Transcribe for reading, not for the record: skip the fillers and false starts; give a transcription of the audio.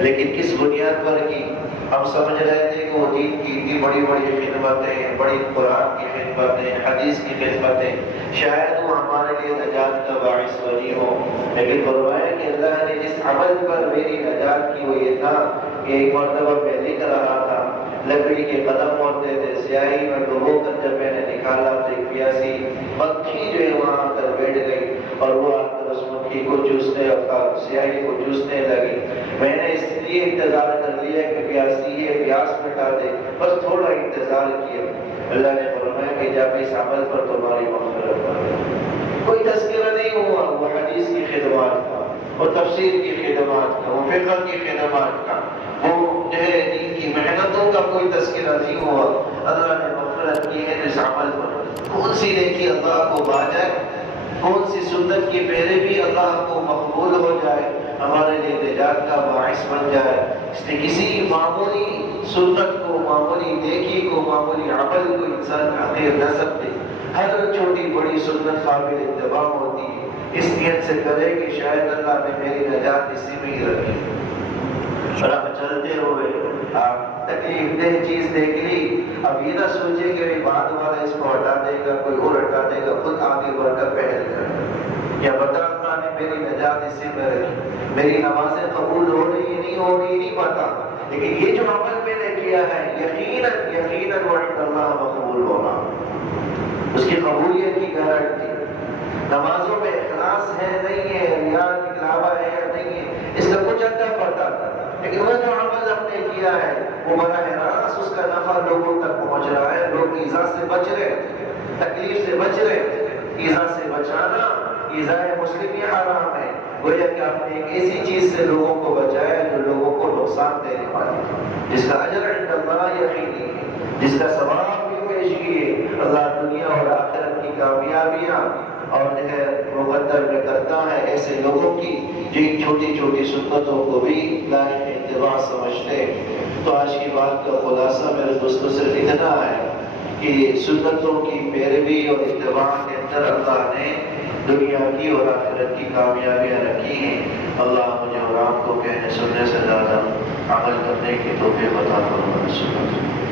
لیکن کس بنیاد پر کی؟ ہم سمجھ رہے تھے کہ وہ دین کی اتنی بڑی بڑی خدمتیں، بڑی قرآن کی خدمتیں، حدیث کی خدمتیں، شاید وہ ہمارے لیے نجات کا باعث بنی ہو، لیکن فرمایا کہ اللہ نے جس عمل پر میری نجات کی وہ یہ تھا کہ ایک مرتبہ میں لکھ رہا تھا، لکڑی کے قلم ہوتے تھے، سیاہی میں ڈبو کر جب میں نے نکالا تو ایک پیاسی مکھی جو ہے وہاں آ کر بیٹھ گئی اور وہ آ کر اس مکھی کو چوسنے اور سیاہی کو چوسنے لگی۔ میں نے اس لیے انتظار کر لیا کہ پیاسی ہے، پیاس مٹا دے، بس تھوڑا انتظار کیا۔ اللہ نے فرمایا کہ جب اس عمل پر تمہاری مغفرت کر، کوئی تذکرہ نہیں ہوا، وہ حدیث کی خدمات کا، وہ تفسیر کی خدمات کا، وہ فقہ کی خدمات کا، وہ جو ہے دین کی محنتوں کا کوئی تذکرہ نہیں ہوا۔ اللہ نے مغفرت کی ہے اس عمل پر۔ کون سی نیکی اللہ کو بھا جائے، کون سی سنت کی پیروی اللہ کو مقبول ہو جائے، ہمارے لیے نجات کا باعث بن جائے۔ اس نے کسی معمولی سنت کو، معمولی نیکی کو، معمولی عمل کو انسان حقیر نہ سمجھے۔ ہر چھوٹی بڑی سنت قابل اتباع ہوتی ہے، اس نیت سے کرے کہ شاید اللہ نے میری نجات اسی میں ہی رکھی۔ اور اب چلتے ہوئے آپ تکلیف دہ چیز دیکھ لی، اب یہ نہ سوچے کہ بعد والا اس کو ہٹا دے گا، کوئی اور ہٹا دے گا، خود آگے بڑھ کر پہل کر یا بتا اللہ نے میری نجات اسی میں رکھی، میری نمازیں قبول ہو رہی نہیں ہو رہی نہیں پتا، لیکن یہ جو عمل میں نے کیا ہے یقیناً یقیناً وعد اللہ مقبول ہونا، اس کی قبولیت کی گارنٹی۔ نمازوں میں اخلاص ہے نہیں ہے، ریاء دکھلاوا ہے یا نہیں ہے، اس کا کچھ اندر پتا تھا، لیکن وہ جو عمل ہم نے کیا ہے وہ براہ راست اس کا نفع لوگوں تک پہنچ رہا ہے، لوگ ایذا سے بچ رہے، تکلیف سے بچ رہے۔ ایذا سے بچانا، ایذاء مسلم یہ حرام ہے، گویا کہ آپ نے ایک ایسی چیز سے لوگوں کو بچایا جو لوگوں کو نقصان دینے والی ہے، جس کا اجر عند اللہ یقینی ہے، جس کا ثواب بھی پیش کیے اللہ دنیا اور آخرت کی کامیابیاں اور جو ہے مقدر میں کرتا ہے ایسے لوگوں کی جو ان چھوٹی چھوٹی سنتوں کو بھی لائق اتباع سمجھتے۔ تو آج کی بات کا خلاصہ میرے دوستوں صرف اتنا ہے کہ سنتوں کی پیروی اور اتباع کے اندر اللہ نے دنیا کی اور آخرت کی کامیابیاں رکھی ہیں۔ اللہ مجھے اور آپ کو کہنے سننے سے زیادہ عمل کرنے کی توفیق عطا فرمائے۔